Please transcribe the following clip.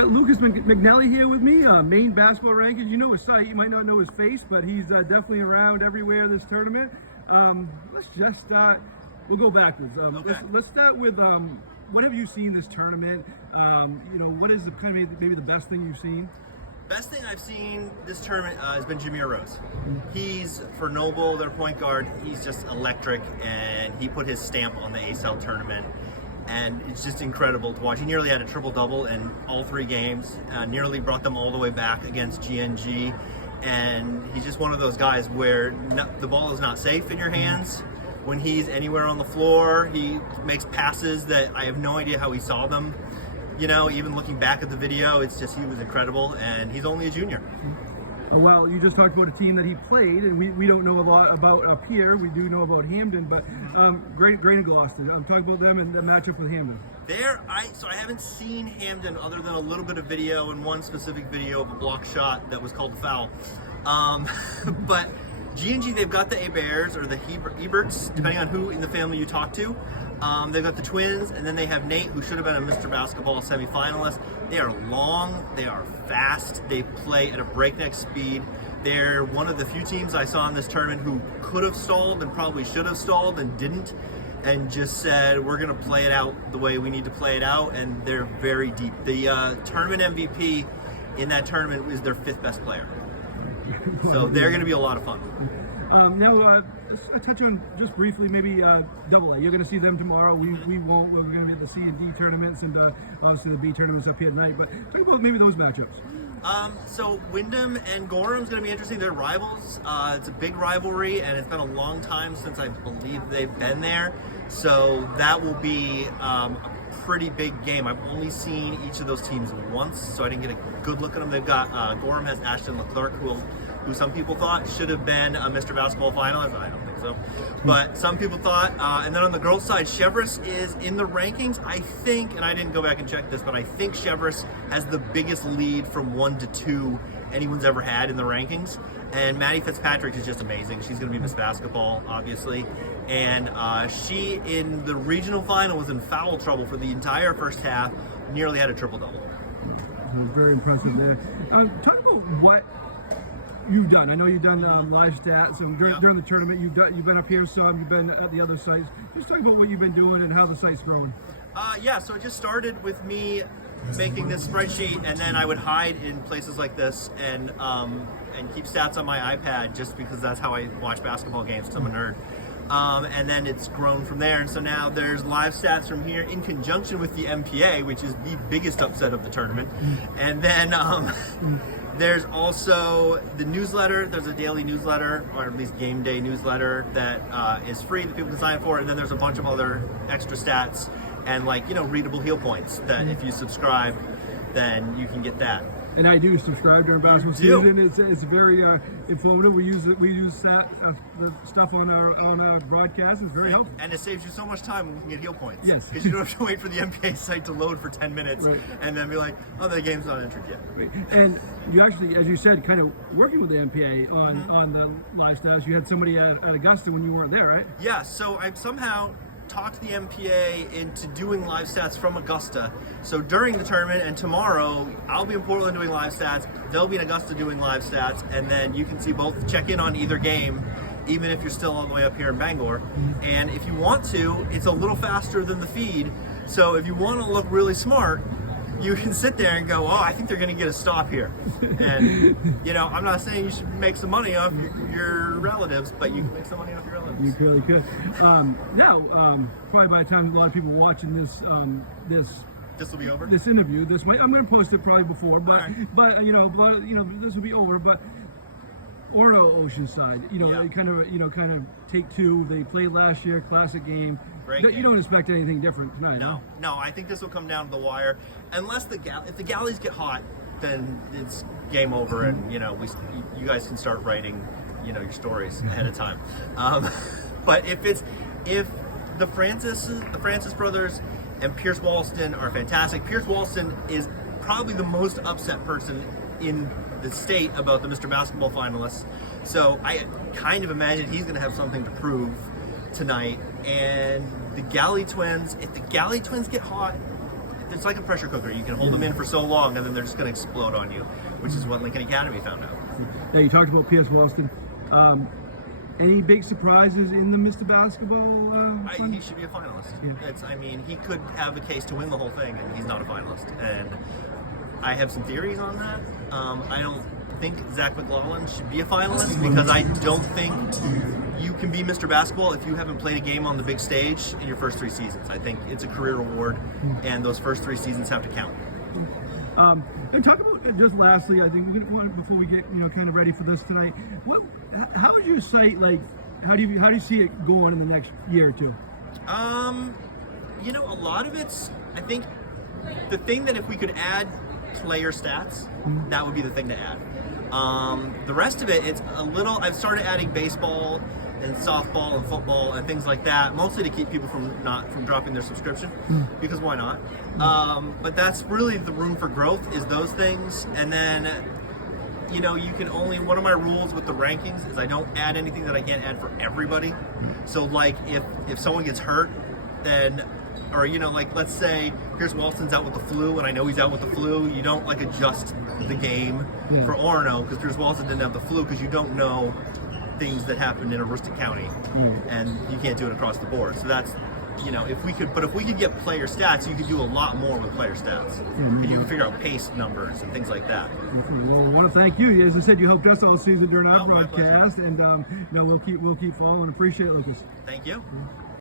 Got Lucas McNelly here with me, Maine Basketball Rankings. You know his site, you might not know his face, but he's definitely around everywhere this tournament. Let's just start, we'll go backwards. Okay. Let's start with what have you seen this tournament? What is the kind of maybe the best thing you've seen? Best thing I've seen this tournament has been Jameer Rose. He's, for Noble, their point guard, he's just electric, and he put his stamp on the ASL tournament. And it's just incredible to watch. He nearly had a triple-double in all 3 games, nearly brought them all the way back against GNG. And he's just one of those guys where the ball is not safe in your hands. When he's anywhere on the floor, he makes passes that I have no idea how he saw them. You know, even looking back at the video, it's just he was incredible, and he's only a junior. Well, you just talked about a team that he played, and we don't know a lot about up here. We do know about Hamden, but Great and Gloucester. I'm talking about them and the matchup with Hamden. So I haven't seen Hamden other than a little bit of video and one specific video of a block shot that was called a foul. But GNG, they've got the Bears or the Eberts, depending on who in the family you talk to. They've got the twins, and then they have Nate, who should have been a Mr. Basketball semifinalist. They are long, they are fast, they play at a breakneck speed. They're one of the few teams I saw in this tournament who could have stalled and probably should have stalled and didn't, and just said, we're going to play it out the way we need to play it out, and they're very deep. The tournament MVP in that tournament is their 5th best player. So they're going to be a lot of fun. Now, let's touch on just briefly, maybe Double A. You're going to see them tomorrow. We won't. We're going to be at the C and D tournaments, and obviously the B tournaments up here tonight. But talk about maybe those matchups. So Wyndham and Gorham's going to be interesting. They're rivals. It's a big rivalry, and it's been a long time since I believe they've been there. So that will be a pretty big game. I've only seen each of those teams once, so I didn't get a good look at them. They've got Gorham has Ashton Leclerc, who some people thought should have been a Mr. Basketball finalist. I don't think so. But some people thought. And then on the girls' side, Chevrolet is in the rankings. I think, and I didn't go back and check this, but I think Chevrolet has the biggest lead from 1 to 2 anyone's ever had in the rankings. And Maddie Fitzpatrick is just amazing. She's going to be Miss Basketball, obviously. And she, in the regional final, was in foul trouble for the entire first half, nearly had a triple-double. Very impressive there. Talk about what you've done. I know you've done live stats, and during the tournament, you've been up here some, you've been at the other sites. Just talk about what you've been doing and how the site's growing. So it just started with me making this spreadsheet, and then I would hide in places like this and keep stats on my iPad, just because that's how I watch basketball games, because I'm a nerd. And then it's grown from there, and so now there's live stats from here in conjunction with the MPA, which is the biggest upset of the tournament. And then there's also the newsletter. There's a daily newsletter, or at least game day newsletter, that is free that people can sign for. And then there's a bunch of other extra stats and readable heel points that if you subscribe, then you can get that. And I do subscribe during basketball season. It's very informative. We use the stuff on our broadcast. It's very helpful. And it saves you so much time when you can get heel points. Yes. Because you don't have to wait for the MPA site to load for 10 minutes and then be like, oh, the game's not entered yet. Right. And you actually, as you said, kind of working with the MPA on the live stats. You had somebody at Augusta when you weren't there, right? Yeah. So I somehow talked the MPA into doing live stats from Augusta. So during the tournament and tomorrow, I'll be in Portland doing live stats. They'll be in Augusta doing live stats, and then you can see both, check in on either game, even if you're still all the way up here in Bangor. And if you want to, it's a little faster than the feed. So if you want to look really smart, you can sit there and go, oh, I think they're going to get a stop here. And, I'm not saying you should make some money off your relatives, but you can make some money off your relatives. You really could. Now, probably by the time a lot of people watching this will be over. This interview, I'm going to post it probably before, but right. but this will be over. But Oro Oceanside, kind of take 2. They played last year, classic game. Great game. You don't expect anything different tonight. No, I think this will come down to the wire. Unless if the galleys get hot, then it's game over, and you guys can start writing, your stories ahead of time. But if the Francis brothers and Pierce Walston are fantastic. Pierce Walston is probably the most upset person in the state about the Mr. Basketball finalists. So I kind of imagine he's going to have something to prove tonight. And the Galley twins, if the Galley twins get hot, it's like a pressure cooker. You can hold them in for so long, and then they're just going to explode on you, which is what Lincoln Academy found out. Yeah, you talked about P.S. Walston. Any big surprises in the Mr. Basketball? He should be a finalist. Yeah. I mean, he could have a case to win the whole thing, and he's not a finalist. And I have some theories on that. I don't think Zach McLaughlin should be a finalist because I don't think you can be Mr. Basketball if you haven't played a game on the big stage in your first 3 seasons. I think it's a career award, and those first 3 seasons have to count. And talk about just lastly, I think before we get kind of ready for this tonight. How would you say how do you see it going in the next year or two? A lot of it's, I think, the thing that if we could add player stats, that would be the thing to add. The rest of it, it's a little. I've started adding baseball and softball and football and things like that, mostly to keep people from dropping their subscription, because why not? But that's really the room for growth is those things, and then you can only. One of my rules with the rankings is I don't add anything that I can't add for everybody. So like if someone gets hurt, then. Or let's say Pierce Walston's out with the flu, and I know he's out with the flu. You don't adjust the game for Orono because Pierce Walston didn't have the flu because you don't know things that happened in Aroostook County, and you can't do it across the board. So that's if we could get player stats, you could do a lot more with player stats. And you can figure out pace numbers and things like that. Well, I want to thank you. As I said, you helped us all season during our my broadcast, and we'll keep following. Appreciate it, Lucas. Thank you.